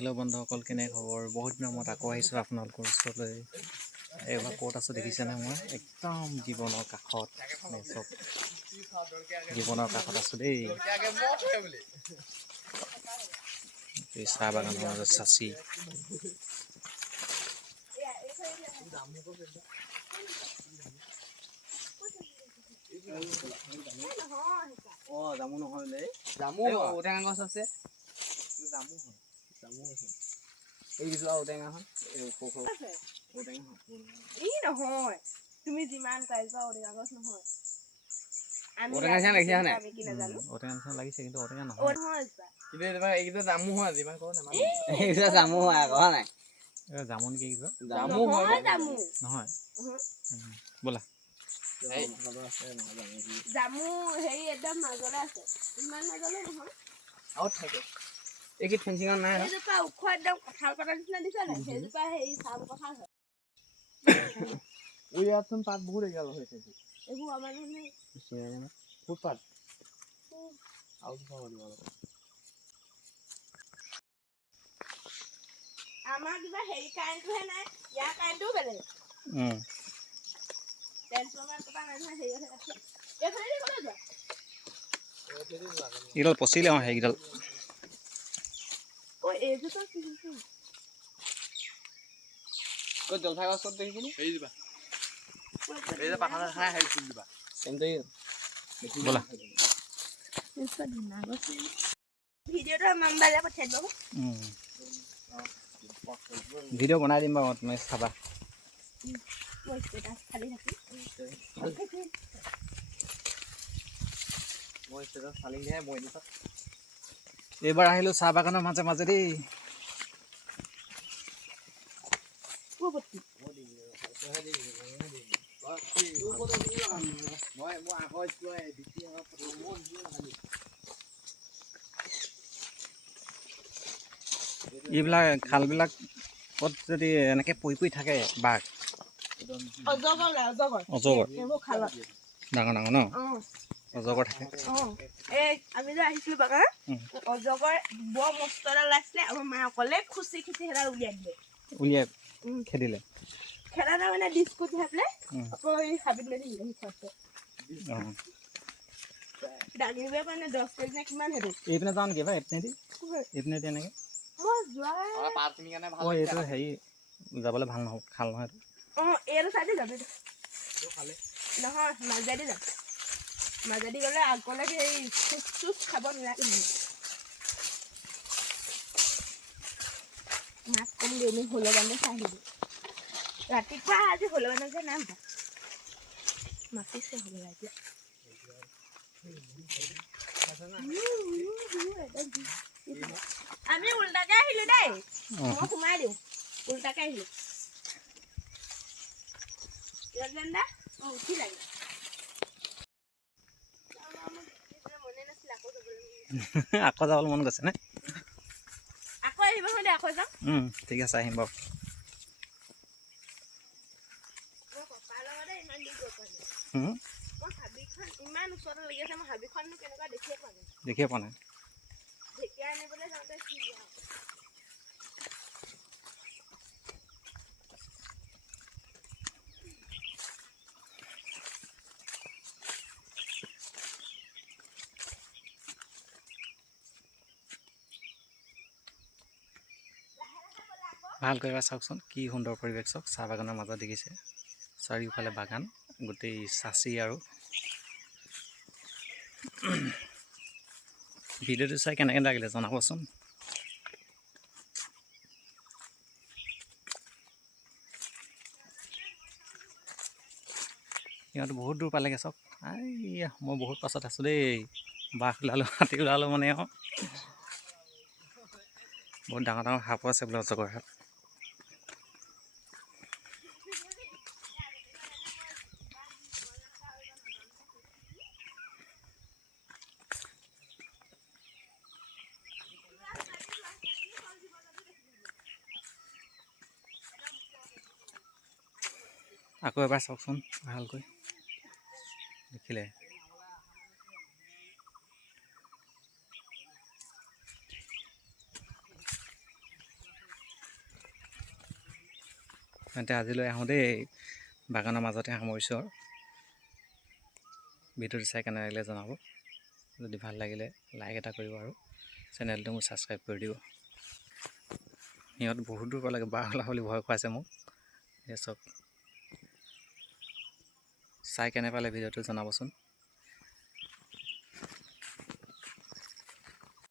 Hello' বন্ধুসকল, কেনে খবৰ? বহুত দিনৰ মূৰত আকৌ আহিছোঁ আপোনালোকৰ ওচৰলৈ। এইবাৰ ক'ত আছোঁ দেখিছেনে? মই একদম জীৱনৰ কাষত, চব জীৱনৰ কাষত আছোঁ দেই। এই চাহ বাগানৰ মাজত চাচি জামু নহয় দেই, জামু ঔটেঙা গছ আছে। জামু হয়, জামু আছে। এই যোৱা ঔটেঙাখন ঔটেঙা ই নহয়, তুমি যিমান পাৰিবা ঔটেঙা গছ নহয়। ঔটেঙা নিচিনা লাগিছে হয় নাই? ঔটেঙা নিচিনা লাগিছে কিন্তু ঔটেঙা নহয়। কিন্তু এইকেইটা জামু হয়, যিমান কওঁ নেমানো। এইকেইটা জামু হয় আকৌ হয় নাই? জামু নেকি এইকেইটা? জামু হয়, জামু নহয়। ব'লা। জামু হেৰি একদম মাজলে আছে, ইমান মাজলে নহয়। আৰু থাকে। এই কি ফেঞ্চিঙত নাই? সেইজোপা ওখ একদম কঁঠাল পাতৰ নিচিনা দিছে নাই? সেইজোপা হেৰি চাম কঁঠাল হয়। ইয়াতচোন পাত বহুত এগাল হৈছে। এইবোৰ আমাৰ নহয়। ফুটপাত। আমাৰ কিবা হেৰি কাৰেণ্টটোহে নাই, ইয়াৰ কাৰেণ্টটোও বেলেগ। ট্ৰেন্সফৰ্মাৰ থকা নাই নহয়, হেৰিয়তহে আছে। এইফালেদি ক'লৈ যোৱা? এইডাল পচিলে আৰু সেইকেইডাল। এইজোপা কি হৈছে? ক'ত জলফাই গছ ক'ত দেখিছিলি? এইজোপা। এই যে পাঠা খাই আহিছিলবা। ব'লা। ভিডিঅ'টো আমাৰ মোবাইললৈ পঠিয়াই দিব। ভিডিঅ' বনাই দিম বাৰু, তুমি চাবা। এইবাৰ আহিলোঁ চাহ বাগানৰ মাজে মাজে দেই। এইবিলাক খালবিলাক ক'ত যদি এনেকে পৰি থাকে বাঘ, অজগৰ ডাঙৰ ডাঙৰ ন অজগৰ থাকে। এই আমি যে আহিছিলো বাগানত, অজগৰ বৰ মস্ত এডাল ওলাইছিলে। আমাৰ মায়ে অকলে খুচি খুচি সেইডাল উলিয়াই দিলে। উলিয়াই খেদিলে। খেলা নাই মানে বিস্কুট খাই পেলাই আকৌ এই হাবিত লৈ থাকিলে। দাঙিবই মানে 10 কেজি নে কিমান সেইটো। এইপিনে যাওঁ নেকি? এইপিনে এনেকে এইটো হেৰি যাবলৈ ভাল নহ'ব, খাল নহয় এইটো। এইটো চাইডে যাবি নহয়, মাজেদি যাম। মাজেদি গ'লে আগলৈকে সেই চুচ চুচ খাব নালাগে। মাক কম দেৰি হলগানে চাই আহিবি। ৰাতিপুৱা আজি হলগানে যে নাম মাতিছে হ'ব লাগে। আমি উল্টাকে আহিলো দেই, মই সোমাই দিওঁ। উল্টাকে আহিলো। উঠি লাগে আকৌ যাবলৈ মন গৈছে নে? আকৌ আহিব হয় দে, আকৌ যাম। ঠিক আছে, আহিম বাৰু। ইমান ওচৰতে লাগি আছে, মই হাবিখননো কেনেকুৱা দেখিয়ে পোৱা নাই। ঢেকীয়া আনিবলৈ যাওঁতে কি ভালকৈ এবাৰ চাওকচোন, কি সুন্দৰ পৰিৱেশ চাওক। চাহ বাগানৰ মাজত দেখিছে, চাৰিওফালে বাগান, গোটেই চাচি আৰু ভিডিঅ'টো চাই কেনেকৈ লাগিলে জনাবচোন। সিহঁতে বহুত দূৰ পালেগৈ চাওক। মই বহুত পাছত আছোঁ দেই। বাঘ ওলালোঁ, হাতী ওলালোঁ মানে আৰু বহুত ডাঙৰ ডাঙৰ সাপো আছে বোলে, অজগৰ সাপ। আকৌ এবাৰ চাওকচোন ভালকৈ, দেখিলে। তেন্তে আজিলৈ আহোঁ দেই, বাগানৰ মাজতে সামৰিছোঁ আৰু ভিডিঅ'টো চাই কেনে লাগিলে জনাব। যদি ভাল লাগিলে লাইক এটা কৰিব আৰু চেনেলটো মোৰ ছাবস্ক্ৰাইব কৰি দিব। সিহঁত বহুত দূৰ পালেগৈ, বাঘ ওলাব বুলি ভয় খুৱাইছে মোক। এই চব চাই কেনে পালে ভিডিঅ'টো জনাবচোন।